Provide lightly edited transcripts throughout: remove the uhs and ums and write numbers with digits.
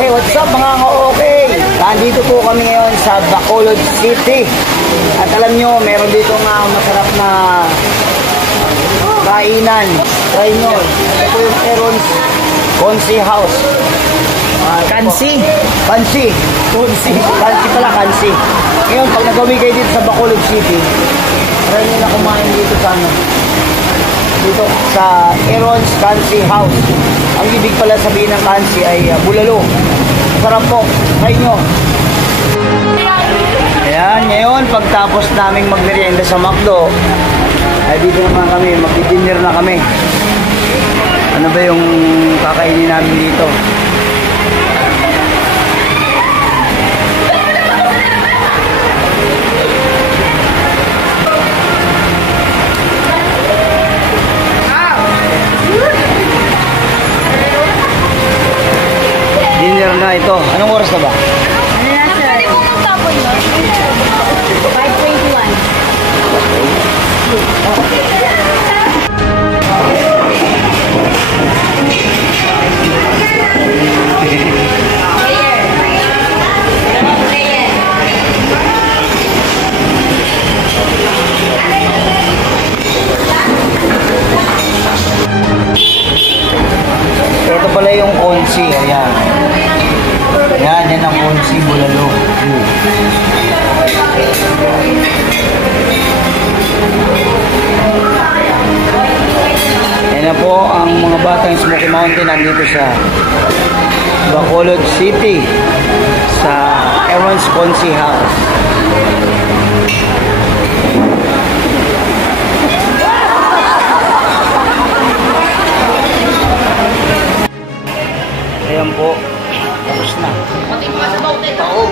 Hey, what's up mga ka-okay? Nandito po kami ngayon sa Bacolod City. At alam nyo, meron dito nga masarap na kainan. Try nyo. Ito yung Aaron's Consi House. Kansi? Kansi. Kansi pala, Kansi. Ngayon, pag nagawi kayo dito sa Bacolod City, try nyo na kumain dito sa dito sa Aaron's Kansi House. Ang ibig pala sabihin ng Kansi ay bulalo. Sarap po. Try nyo. Ayan, ngayon pagtapos naming magmerienda sa McDo, ay dito naman kami, mag-dinner na kami. Ano ba yung kakainin namin dito? Dinner na ito. Anong oras na ba? Pwede mo magtapon yun? 521. Ito pala yung Consi. Ayan. Ayan, yan ang Consi bulalo. Yan na po ang mga batang Smoky Mountain nandito sa Bacolod City sa Aaron's Consi House. Ayan po. Tapos na. Oo.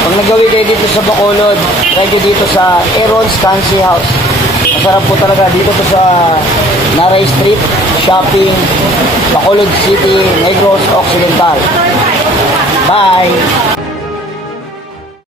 Pag nagawi kayo dito sa Bacolod, try nyo dito sa Aaron's Kansi House. Masarap po talaga dito po sa Naray Street, Shopping, Bacolod City, Negros Occidental. Bye!